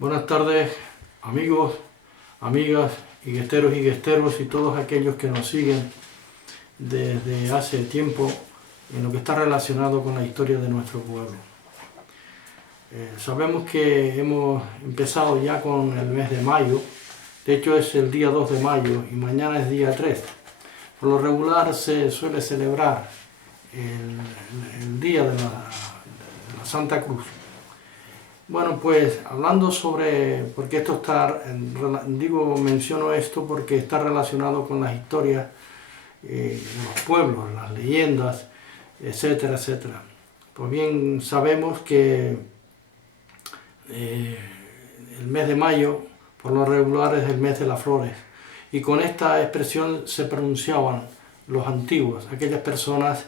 Buenas tardes, amigos, amigas, higuesteros, higuesteros y todos aquellos que nos siguen desde hace tiempo en lo que está relacionado con la historia de nuestro pueblo. Sabemos que hemos empezado ya con el mes de mayo, de hecho es el día 2 de mayo y mañana es día 3. Por lo regular se suele celebrar el día de la Santa Cruz. Bueno, pues hablando sobre, porque esto está, menciono esto porque está relacionado con las historias de los pueblos, las leyendas, etcétera, etcétera. Pues bien, sabemos que el mes de mayo, por lo regular, es el mes de las flores. Y con esta expresión se pronunciaban los antiguos, aquellas personas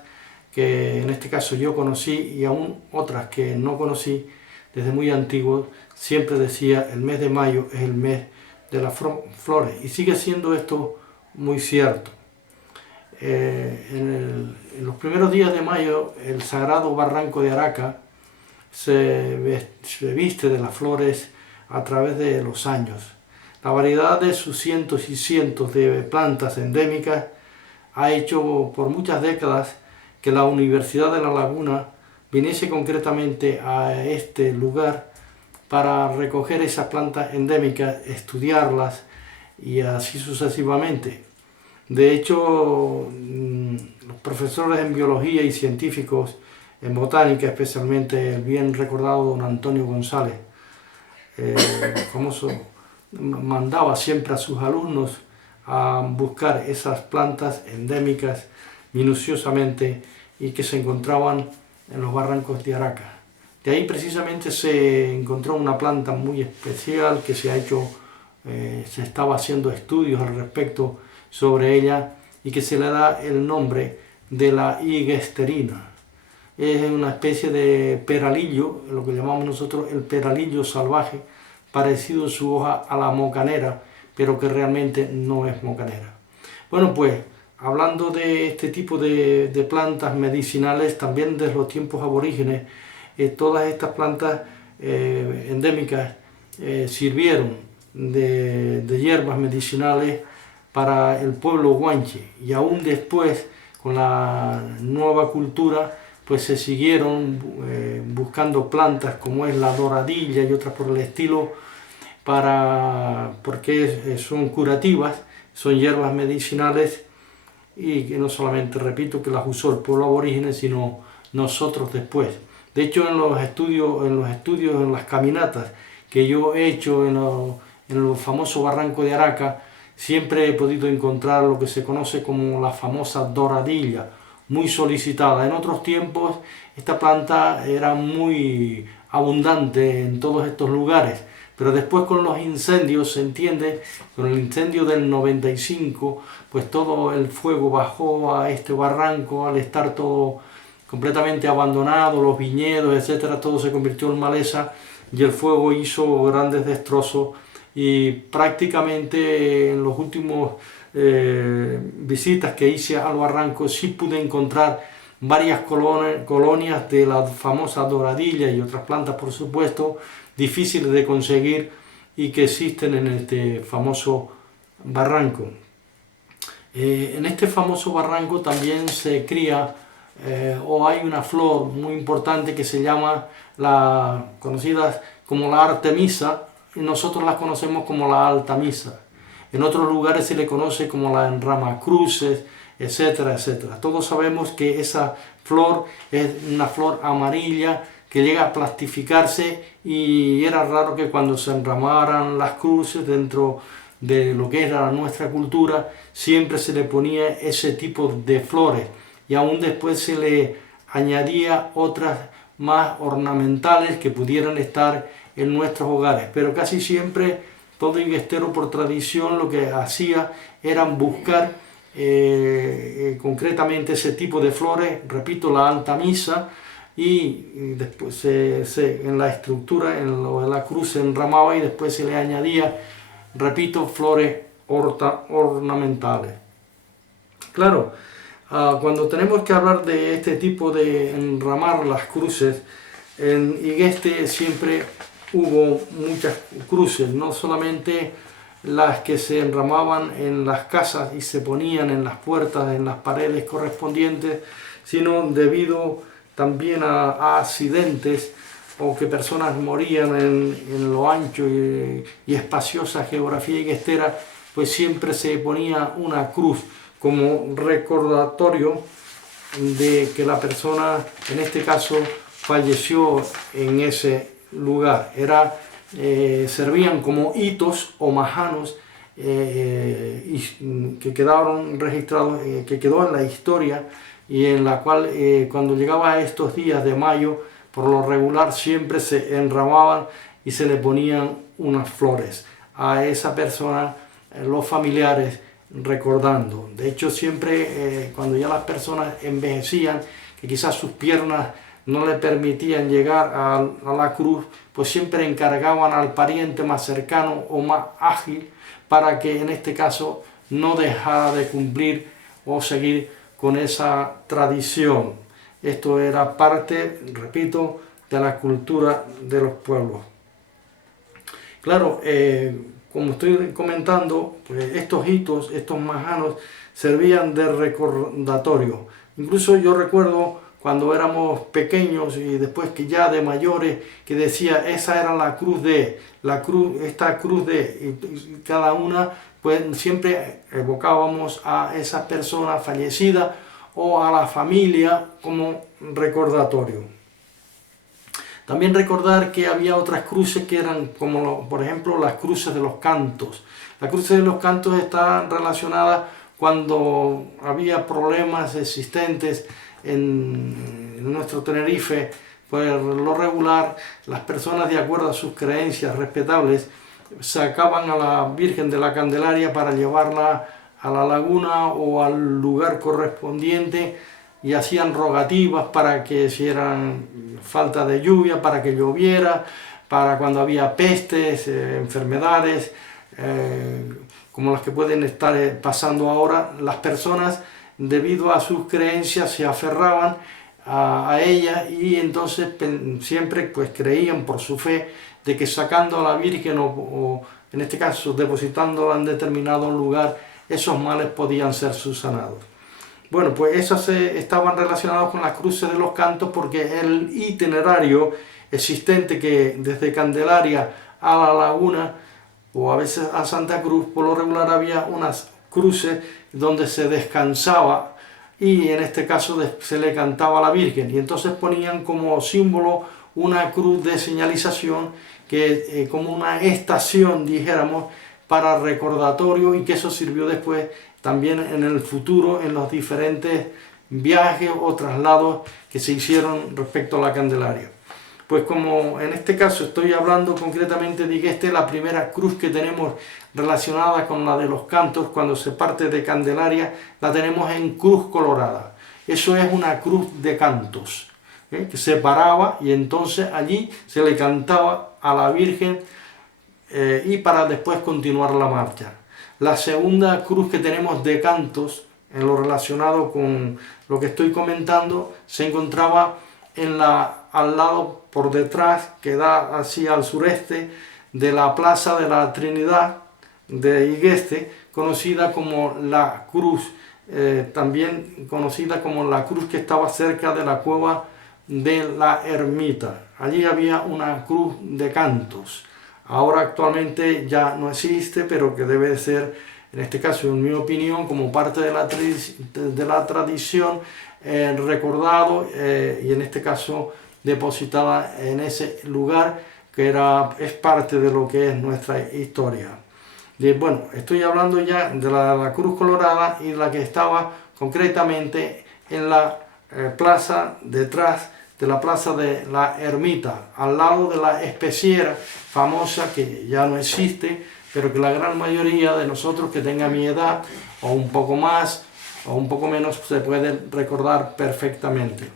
que en este caso yo conocí y aún otras que no conocí, desde muy antiguo, siempre decía el mes de mayo es el mes de las flores, y sigue siendo esto muy cierto. En los primeros días de mayo, el sagrado barranco de Araca se viste de las flores a través de los años. La variedad de sus cientos y cientos de plantas endémicas ha hecho por muchas décadas que la Universidad de La Laguna viniese concretamente a este lugar para recoger esas plantas endémicas, estudiarlas y así sucesivamente. De hecho, los profesores en biología y científicos en botánica, especialmente el bien recordado don Antonio González, famoso, mandaba siempre a sus alumnos a buscar esas plantas endémicas minuciosamente y que se encontraban en los barrancos de Araca. De ahí precisamente se encontró una planta muy especial que se estaba haciendo estudios al respecto sobre ella y que se le da el nombre de la higuesterina. Es una especie de peralillo, lo que llamamos nosotros el peralillo salvaje, parecido en su hoja a la mocanera, pero que realmente no es mocanera. Bueno, pues hablando de este tipo de plantas medicinales, también desde los tiempos aborígenes, todas estas plantas endémicas sirvieron de hierbas medicinales para el pueblo guanche, y aún después, con la nueva cultura, pues se siguieron buscando plantas como es la doradilla y otras por el estilo, porque son curativas, son hierbas medicinales, y que no solamente, repito, que las usó el pueblo aborigen, sino nosotros después. De hecho, en los estudios, en las caminatas que yo he hecho en el famoso barranco de Araca, siempre he podido encontrar lo que se conoce como la famosa doradilla, muy solicitada. En otros tiempos esta planta era muy abundante en todos estos lugares, pero después con los incendios, se entiende, con el incendio del 95, pues todo el fuego bajó a este barranco, al estar todo completamente abandonado, los viñedos, etcétera, todo se convirtió en maleza y el fuego hizo grandes destrozos, y prácticamente en los últimos visitas que hice al barranco sí pude encontrar varias colonias de la famosa doradilla y otras plantas, por supuesto, difíciles de conseguir y que existen en este famoso barranco. En este famoso barranco también se cría o hay una flor muy importante que se llama conocida como la artemisa, y nosotros la conocemos como la altamisa. En otros lugares se le conoce como la enramacruces, etcétera, etcétera. Todos sabemos que esa flor es una flor amarilla que llega a plastificarse, y era raro que cuando se enramaran las cruces dentro de lo que era nuestra cultura, siempre se le ponía ese tipo de flores, y aún después se le añadía otras más ornamentales que pudieran estar en nuestros hogares, pero casi siempre todo higuestero por tradición lo que hacía era buscar concretamente ese tipo de flores, repito, la altamisa, y después en la estructura, en la cruz se enramaba y después se le añadía, repito, flores ornamentales. Claro, cuando tenemos que hablar de este tipo de enramar las cruces, en Higueste siempre hubo muchas cruces, no solamente las que se enramaban en las casas y se ponían en las puertas, en las paredes correspondientes, sino debido también a accidentes o que personas morían en lo ancho y espaciosa geografía iguestera, pues siempre se ponía una cruz como recordatorio de que la persona, en este caso, falleció en ese lugar. Servían como hitos o majanos que quedaron registrados, que quedó en la historia y en la cual cuando llegaba a estos días de mayo, por lo regular siempre se enramaban y se le ponían unas flores a esa persona, los familiares recordando. De hecho, siempre cuando ya las personas envejecían, que quizás sus piernas no le permitían llegar a la cruz, pues siempre encargaban al pariente más cercano o más ágil para que en este caso no dejara de cumplir o seguir con esa tradición. Esto era parte, repito, de la cultura de los pueblos. Claro, como estoy comentando, pues estos hitos, estos majanos, servían de recordatorio. Incluso yo recuerdo cuando éramos pequeños y después que ya de mayores, que decía, esa era la cruz de, esta cruz de, y cada una, pues siempre evocábamos a esa persona fallecida o a la familia como recordatorio. También recordar que había otras cruces que eran como, por ejemplo, las cruces de los cantos. Las cruces de los cantos están relacionadas cuando había problemas existentes en nuestro Tenerife. Por lo regular, las personas, de acuerdo a sus creencias respetables, sacaban a la Virgen de la Candelaria para llevarla a la laguna o al lugar correspondiente y hacían rogativas para que hicieran falta de lluvia, para que lloviera, para cuando había pestes, enfermedades, como las que pueden estar pasando ahora. Las personas, debido a sus creencias, se aferraban a ella y entonces siempre pues creían por su fe de que sacando a la Virgen o en este caso depositándola en determinado lugar, esos males podían ser subsanados. Bueno, pues esas estaban relacionadas con las cruces de los cantos porque el itinerario existente que desde Candelaria a la laguna o a veces a Santa Cruz, por lo regular había unas cruces donde se descansaba y en este caso se le cantaba a la Virgen y entonces ponían como símbolo una cruz de señalización que como una estación, dijéramos, para recordatorio y que eso sirvió después también en el futuro en los diferentes viajes o traslados que se hicieron respecto a la Candelaria. Pues como en este caso estoy hablando concretamente de Igueste, la primera cruz que tenemos relacionada con la de los cantos, cuando se parte de Candelaria, la tenemos en cruz colorada. Eso es una cruz de cantos, que se paraba y entonces allí se le cantaba a la Virgen y para después continuar la marcha. La segunda cruz que tenemos de cantos, en lo relacionado con lo que estoy comentando, se encontraba al lado por detrás, que da así al sureste, de la Plaza de la Trinidad de Igueste, conocida como la cruz, también conocida como la cruz que estaba cerca de la cueva de la Ermita. Allí había una cruz de cantos. Ahora actualmente ya no existe, pero que debe ser, en este caso, en mi opinión, como parte de la tradición, recordado y en este caso depositada en ese lugar que es parte de lo que es nuestra historia. Bueno, estoy hablando ya de la Cruz Colorada y la que estaba concretamente en la plaza detrás de la Plaza de la Ermita, al lado de la especiera famosa que ya no existe, pero que la gran mayoría de nosotros que tenga mi edad, o un poco más, o un poco menos, se puede recordar perfectamente.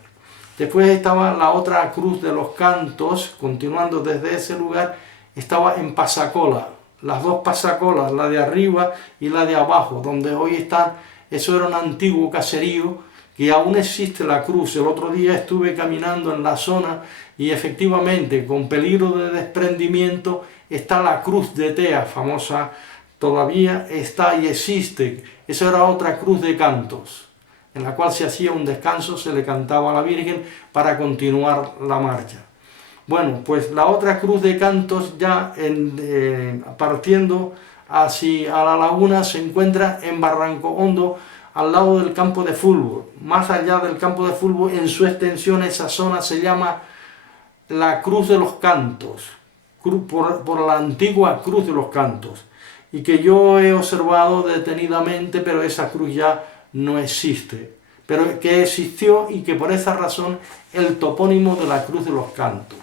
Después estaba la otra cruz de los cantos, continuando desde ese lugar, estaba en Pasacola. Las dos Pasacolas, la de arriba y la de abajo, donde hoy están, eso era un antiguo caserío que aún existe la cruz. El otro día estuve caminando en la zona y efectivamente, con peligro de desprendimiento, está la cruz de Tea, famosa, todavía está y existe. Esa era otra cruz de cantos, en la cual se hacía un descanso, se le cantaba a la Virgen para continuar la marcha. Bueno, pues la otra cruz de cantos, ya partiendo hacia la laguna, se encuentra en Barranco Hondo, al lado del campo de fútbol. Más allá del campo de fútbol, en su extensión, esa zona se llama la Cruz de los Cantos, por la antigua Cruz de los Cantos, y que yo he observado detenidamente, pero esa cruz ya no existe, pero que existió y que por esa razón el topónimo de la Cruz de los Cantos.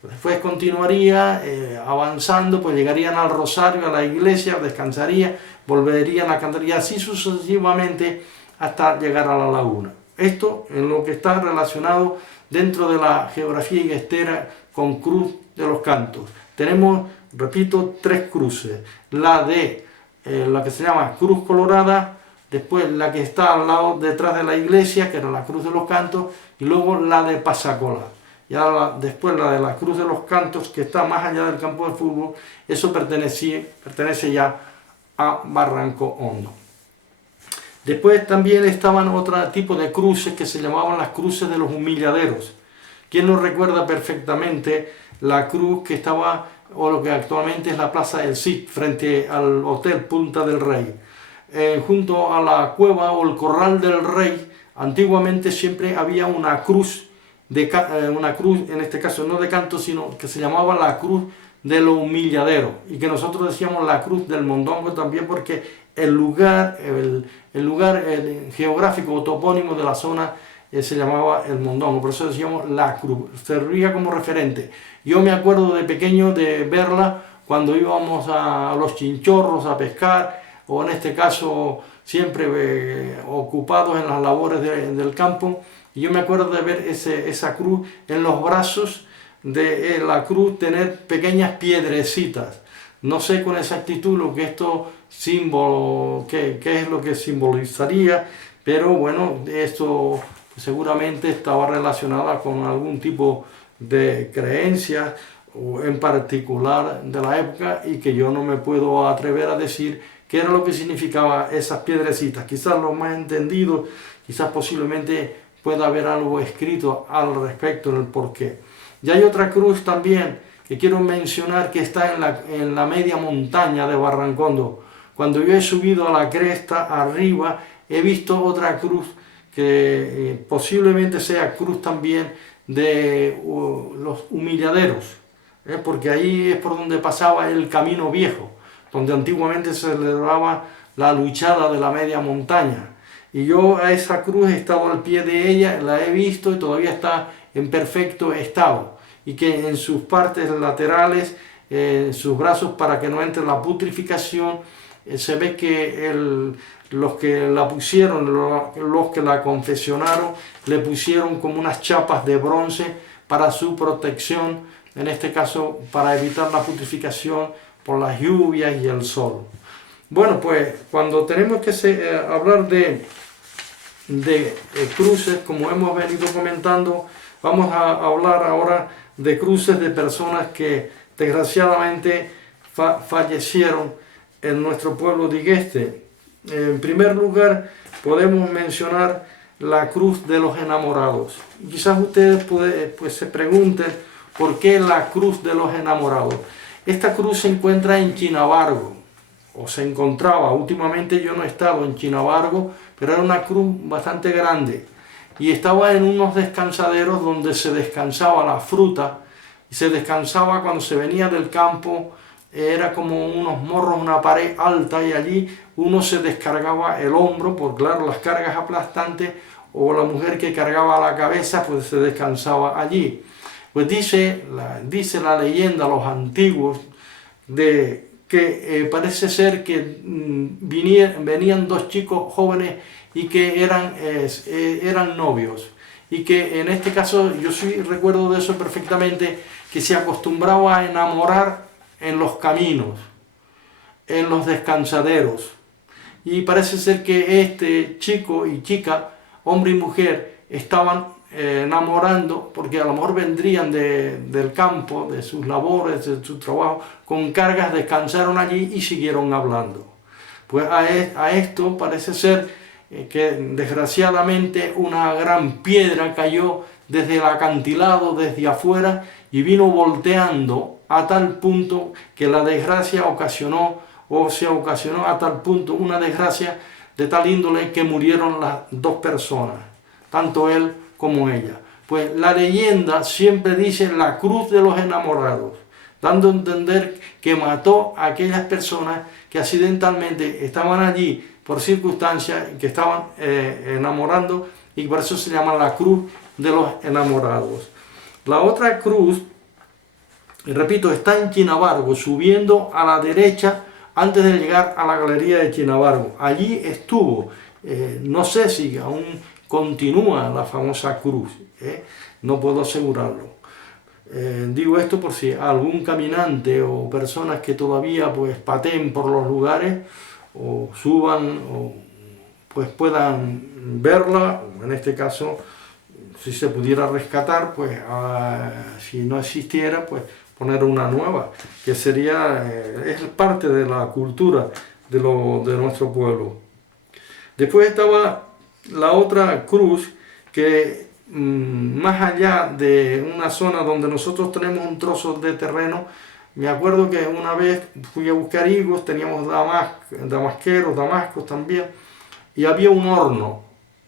Después continuaría avanzando, pues llegarían al Rosario, a la iglesia, descansaría, volverían a cantar y así sucesivamente hasta llegar a la laguna. Esto en lo que está relacionado dentro de la geografía higuestera con Cruz de los Cantos. Tenemos, repito, 3 cruces. La de la que se llama Cruz Colorada, después la que está al lado detrás de la iglesia, que era la Cruz de los Cantos, y luego la de Pasacola. Ya después la de la Cruz de los Cantos, que está más allá del campo de fútbol, eso pertenece ya a Barranco Hondo. Después también estaban otro tipo de cruces que se llamaban las cruces de los humilladeros. ¿Quién nos recuerda perfectamente la cruz que estaba, o lo que actualmente es la Plaza del Cid, frente al Hotel Punta del Rey? Junto a la cueva o el Corral del Rey, antiguamente siempre había una cruz, en este caso no de canto, sino que se llamaba la Cruz de los Humilladeros, y que nosotros decíamos la Cruz del Mondongo también porque el lugar geográfico o topónimo de la zona se llamaba el Mondongo, por eso decíamos la cruz, servía como referente. Yo me acuerdo de pequeño de verla cuando íbamos a los chinchorros a pescar, o en este caso siempre ocupados en las labores del campo, y yo me acuerdo de ver esa cruz en los brazos de la cruz, tener pequeñas piedrecitas. No sé con exactitud lo que esto símbolo, qué es lo que simbolizaría, pero bueno, esto seguramente estaba relacionada con algún tipo de creencia o en particular de la época, y que yo no me puedo atrever a decir qué era lo que significaba esas piedrecitas. Quizás lo más entendido, quizás posiblemente pueda haber algo escrito al respecto en el porqué. Y hay otra cruz también que quiero mencionar, que está en la media montaña de Barranco Hondo. Cuando yo he subido a la cresta arriba, he visto otra cruz que posiblemente sea cruz también de los humilladeros, porque ahí es por donde pasaba el camino viejo, donde antiguamente se celebraba la luchada de la media montaña. Y yo a esa cruz he estado al pie de ella, la he visto y todavía está en perfecto estado, y que en sus partes laterales, en sus brazos, para que no entre la putrificación, se ve que los que la pusieron, los que la confeccionaron, le pusieron como unas chapas de bronce para su protección, en este caso para evitar la putrificación por las lluvias y el sol. Bueno, pues cuando tenemos que hablar de cruces, como hemos venido comentando, vamos a hablar ahora de cruces de personas que desgraciadamente fallecieron en nuestro pueblo de Igueste. En primer lugar, podemos mencionar la cruz de los enamorados. Quizás ustedes se pregunten por qué la cruz de los enamorados. Esta cruz se encuentra en Chinabargo, o se encontraba. Últimamente yo no he estado en Chinabargo, pero era una cruz bastante grande y estaba en unos descansaderos donde se descansaba la fruta, y se descansaba cuando se venía del campo. Era como unos morros, una pared alta, y allí uno se descargaba el hombro, por claro, las cargas aplastantes, o la mujer que cargaba la cabeza, pues se descansaba allí. Pues dice la leyenda, los antiguos, de que parece ser que venían 2 chicos jóvenes y que eran novios, y que en este caso, yo sí recuerdo de eso perfectamente, que se acostumbraba a enamorar en los caminos, en los descansaderos, y parece ser que este chico y chica hombre y mujer, estaban enamorando, porque a lo mejor vendrían del campo, de sus labores, de su trabajo, con cargas, descansaron allí y siguieron hablando. Pues a esto parece ser que desgraciadamente una gran piedra cayó desde el acantilado, desde afuera, y vino volteando a tal punto que la desgracia se ocasionó a tal punto una desgracia de tal índole que murieron las dos personas, tanto él como ella. Pues la leyenda siempre dice la cruz de los enamorados, dando a entender que mató a aquellas personas que accidentalmente estaban allí por circunstancias, que estaban enamorando, y por eso se llama la cruz de los enamorados. La otra cruz, repito, está en Chinabargo, subiendo a la derecha antes de llegar a la galería de Chinabargo. Allí estuvo, no sé si aún continúa la famosa cruz, no puedo asegurarlo. Digo esto por si algún caminante o personas que todavía pues pateen por los lugares o suban o pues puedan verla, en este caso si se pudiera rescatar, pues si no existiera, pues poner una nueva, que sería, es parte de la cultura de nuestro pueblo. Después estaba la otra cruz que más allá de una zona donde nosotros tenemos un trozo de terreno, me acuerdo que una vez fui a buscar higos, teníamos damascos también, y había un horno.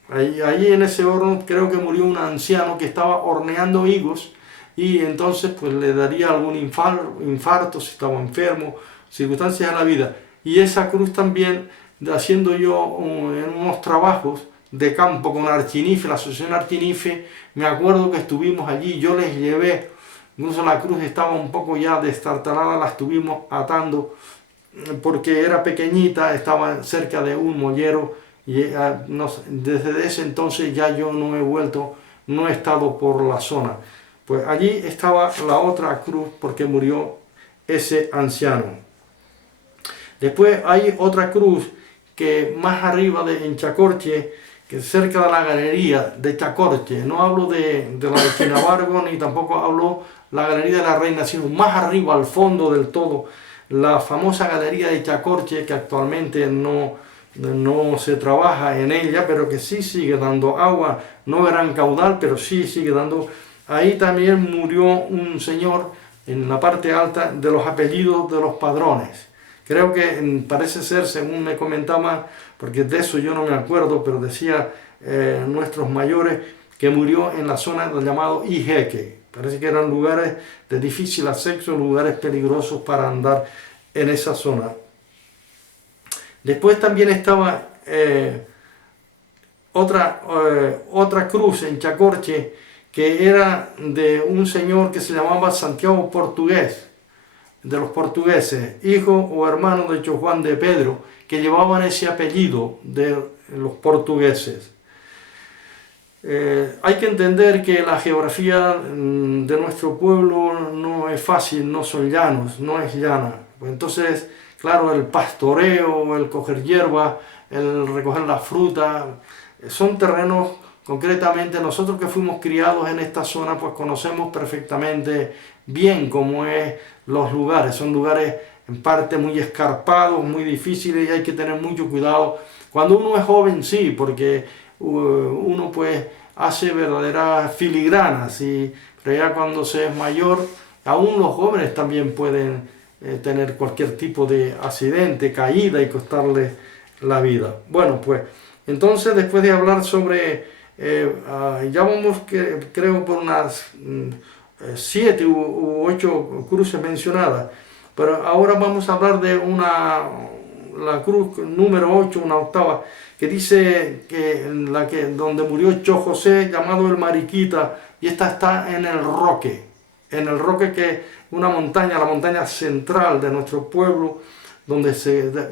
Allí en ese horno creo que murió un anciano que estaba horneando higos, y entonces pues le daría algún infarto si estaba enfermo, circunstancias de la vida. Y esa cruz también, haciendo yo en unos trabajos de campo con Archinife, la asociación Archinife, me acuerdo que estuvimos allí, yo les llevé, incluso la cruz estaba un poco ya destartalada, la estuvimos atando porque era pequeñita, estaba cerca de un mollero, y desde ese entonces ya yo no he estado por la zona. Pues allí estaba la otra cruz porque murió ese anciano. Después hay otra cruz que más arriba en Chacorche, que cerca de la galería de Chacorche, no hablo de la de Chinabargo ni tampoco hablo la galería de la Reina, sino más arriba, al fondo del todo, la famosa galería de Chacorche, que actualmente no se trabaja en ella, pero que sí sigue dando agua, no gran caudal, pero sí sigue dando. Ahí también murió un señor en la parte alta de los apellidos de los padrones. Creo que parece ser, según me comentaban, porque de eso yo no me acuerdo, pero decía nuestros mayores que murió en la zona del llamado Ijeque. Parece que eran lugares de difícil acceso, lugares peligrosos para andar en esa zona. Después también estaba otra cruz en Chacorche, que era de un señor que se llamaba Santiago Portugués, de los portugueses, hijo o hermano de Juan de Pedro, que llevaban ese apellido de los portugueses. Hay que entender que la geografía de nuestro pueblo no es fácil, no son llanos, no es llana. Entonces, claro, el pastoreo, el coger hierba, el recoger la fruta, son terrenos, concretamente nosotros que fuimos criados en esta zona, pues conocemos perfectamente bien cómo es los lugares. Son lugares en parte muy escarpados, muy difíciles, y hay que tener mucho cuidado. Cuando uno es joven, sí, porque uno pues hace verdaderas filigranas, pero ya cuando se es mayor, aún los jóvenes también pueden tener cualquier tipo de accidente, caída y costarles la vida. Bueno, pues entonces después de hablar sobre, ya vamos creo por unas 7 u 8 cruces mencionadas, pero ahora vamos a hablar de la cruz número 8, una octava, que dice que donde murió Cho José, llamado el Mariquita, y esta está en el Roque que es una montaña, la montaña central de nuestro pueblo, donde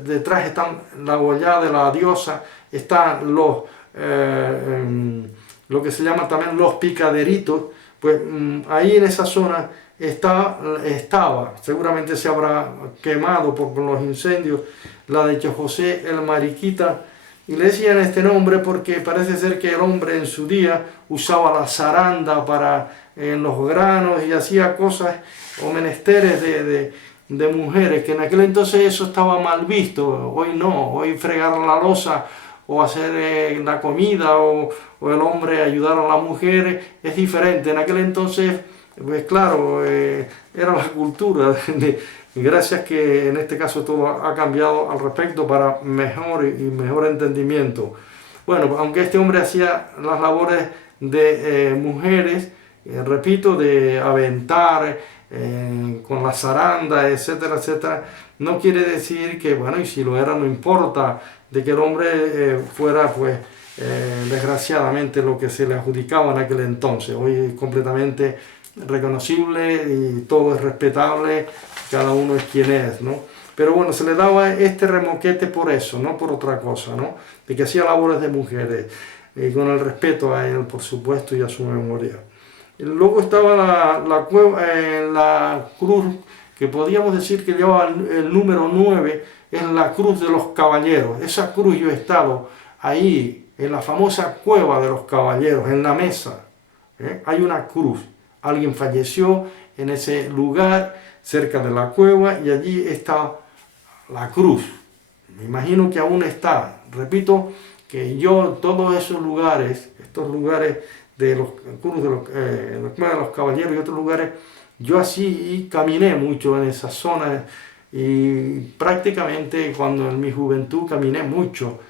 detrás están la gollada de la diosa, están lo que se llama también los picaderitos. Pues ahí en esa zona estaba, seguramente se habrá quemado por los incendios, la de Cho José el Mariquita, Y le decían este nombre porque parece ser que el hombre en su día usaba la zaranda en los granos y hacía cosas o menesteres de mujeres, que en aquel entonces eso estaba mal visto. Hoy no, hoy fregar la loza o hacer la comida o el hombre ayudar a la mujer es diferente. En aquel entonces, pues claro, era la cultura. Gracias que en este caso todo ha cambiado al respecto para mejor entendimiento. Bueno, aunque este hombre hacía las labores de mujeres, repito, de aventar con la zaranda, etcétera, etcétera, no quiere decir que, bueno, y si lo era no importa, de que el hombre fuera, pues, desgraciadamente lo que se le adjudicaba en aquel entonces. Hoy es completamente reconocible y todo es respetable, cada uno es quien es, ¿no? Pero bueno, se le daba este remoquete por eso, no por otra cosa, ¿no? De que hacía labores de mujeres, con el respeto a él, por supuesto, y a su memoria. Luego estaba la cruz, que podríamos decir que llevaba el número 9, es la cruz de los caballeros. Esa cruz yo he estado ahí, en la famosa cueva de los caballeros, en la mesa. Hay una cruz. Alguien falleció en ese lugar, cerca de la cueva, y allí está la cruz. Me imagino que aún está. Repito que yo, todos esos lugares, estos lugares de los cruz de los caballeros y otros lugares, yo así caminé mucho en esas zonas y prácticamente cuando en mi juventud caminé mucho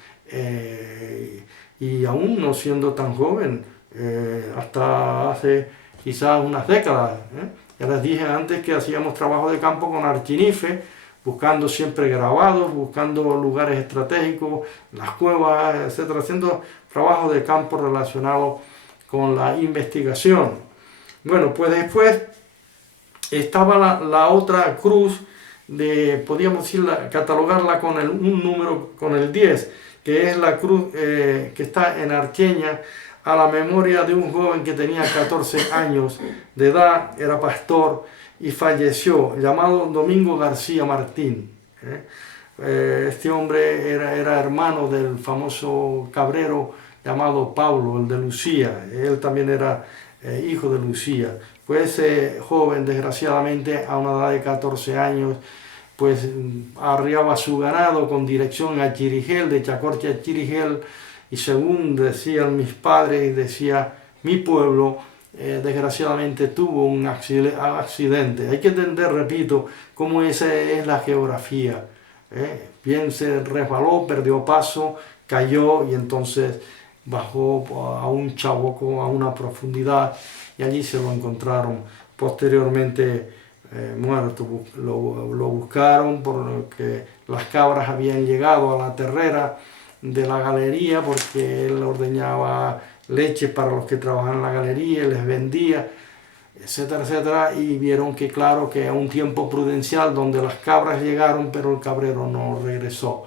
y aún no siendo tan joven, hasta hace quizás unas décadas. Ya les dije antes que hacíamos trabajo de campo con Archinife, buscando siempre grabados, buscando lugares estratégicos, las cuevas, etcétera, haciendo trabajo de campo relacionado con la investigación. Bueno, pues después estaba la otra cruz, podríamos decirla, catalogarla con un número, con el 10, que es la cruz que está en Arqueña, a la memoria de un joven que tenía 14 años de edad, era pastor y falleció, llamado Domingo García Martín. Este hombre era hermano del famoso cabrero llamado Pablo, el de Lucía. Él también era hijo de Lucía. Pues ese joven, desgraciadamente, a una edad de 14 años, pues arriaba su ganado con dirección a Chirigel, de Chacorche a Chirigel, y según decían mis padres y decía mi pueblo, desgraciadamente tuvo un accidente. Hay que entender, repito, cómo esa es la geografía. Bien se resbaló, perdió paso, cayó y entonces bajó a un chaboco, a una profundidad, y allí se lo encontraron. Posteriormente muerto, lo buscaron porque las cabras habían llegado a la terrera de la galería, porque él ordeñaba leche para los que trabajaban en la galería, les vendía, etcétera, etcétera, y vieron que claro que a un tiempo prudencial donde las cabras llegaron, pero el cabrero no regresó.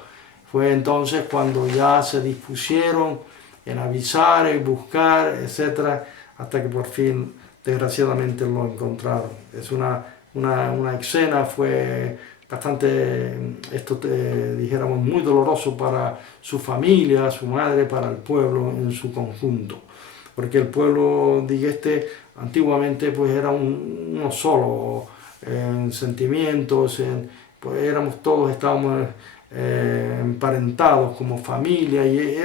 Fue entonces cuando ya se dispusieron en avisar, en buscar, etcétera, hasta que por fin, desgraciadamente, lo encontraron. Es una escena, fue bastante, dijéramos, muy doloroso para su familia, su madre, para el pueblo en su conjunto. Porque el pueblo, antiguamente, pues era uno solo, en sentimientos, pues estábamos emparentados como familia, y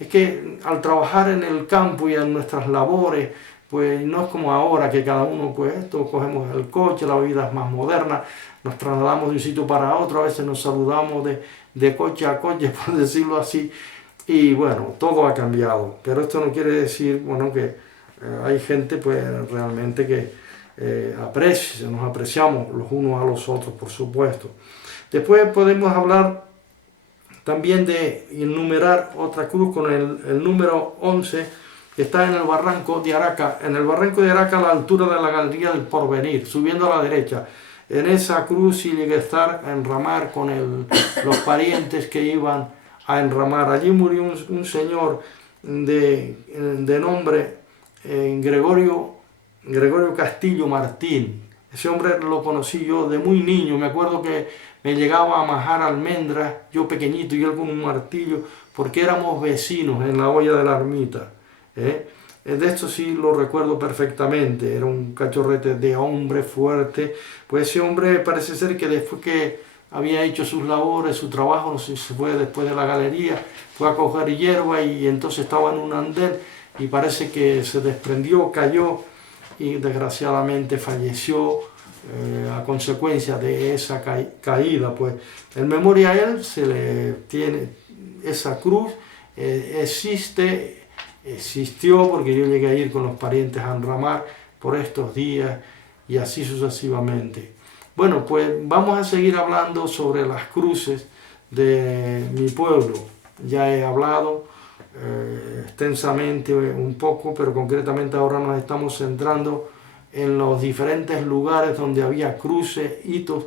es que al trabajar en el campo y en nuestras labores, pues no es como ahora que cada uno, pues cogemos el coche, la vida es más moderna, nos trasladamos de un sitio para otro, a veces nos saludamos de coche a coche, por decirlo así, y bueno, todo ha cambiado, pero esto no quiere decir, bueno, que hay gente pues realmente que nos apreciamos los unos a los otros, por supuesto. Después podemos hablar también de enumerar otra cruz con el número 11, que está en el barranco de Araca. En el barranco de Araca, a la altura de la Galería del Porvenir, subiendo a la derecha. En esa cruz sí llegué a estar a enramar con los parientes que iban a enramar. Allí murió un señor de nombre Gregorio Castillo Martín. Ese hombre lo conocí yo de muy niño, me acuerdo que me llegaba a majar almendras, yo pequeñito y él con un martillo, porque éramos vecinos en la olla de la ermita. ¿eh? De esto sí lo recuerdo perfectamente, era un cachorrete de hombre fuerte, pues ese hombre parece ser que después que había hecho sus labores, su trabajo, no sé si se fue después de la galería, fue a coger hierba y entonces estaba en un andén y parece que se desprendió, cayó y desgraciadamente falleció a consecuencia de esa caída. Pues en memoria a él se le tiene esa cruz, existió porque yo llegué a ir con los parientes a enramar por estos días y así sucesivamente. Bueno, pues vamos a seguir hablando sobre las cruces de mi pueblo. Ya he hablado extensamente un poco, pero concretamente ahora nos estamos centrando en los diferentes lugares donde había cruces, hitos.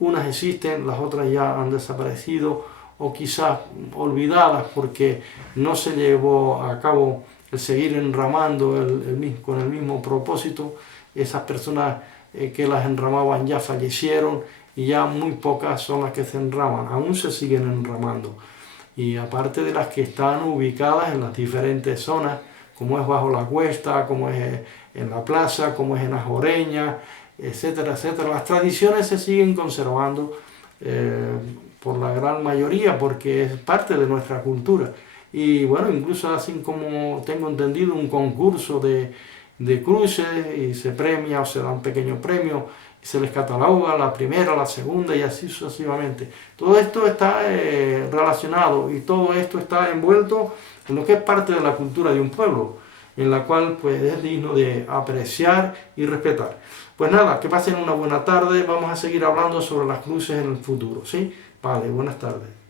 Unas existen, las otras ya han desaparecido o quizás olvidadas porque no se llevó a cabo el seguir enramando con el mismo propósito. Esas personas que las enramaban ya fallecieron y ya muy pocas son las que se enraman, aún se siguen enramando. Y aparte de las que están ubicadas en las diferentes zonas, como es bajo la cuesta, como es en la plaza, como es en las oreñas, etcétera, etcétera. Las tradiciones se siguen conservando por la gran mayoría porque es parte de nuestra cultura. Y bueno, incluso así como tengo entendido un concurso de cruces y se premia o se da un pequeño premio y se les cataloga la primera, la segunda y así sucesivamente. Todo esto está relacionado y todo esto está envuelto en lo que es parte de la cultura de un pueblo, en la cual pues es digno de apreciar y respetar. Pues nada, que pasen una buena tarde, vamos a seguir hablando sobre las cruces en el futuro, ¿sí? Vale, buenas tardes.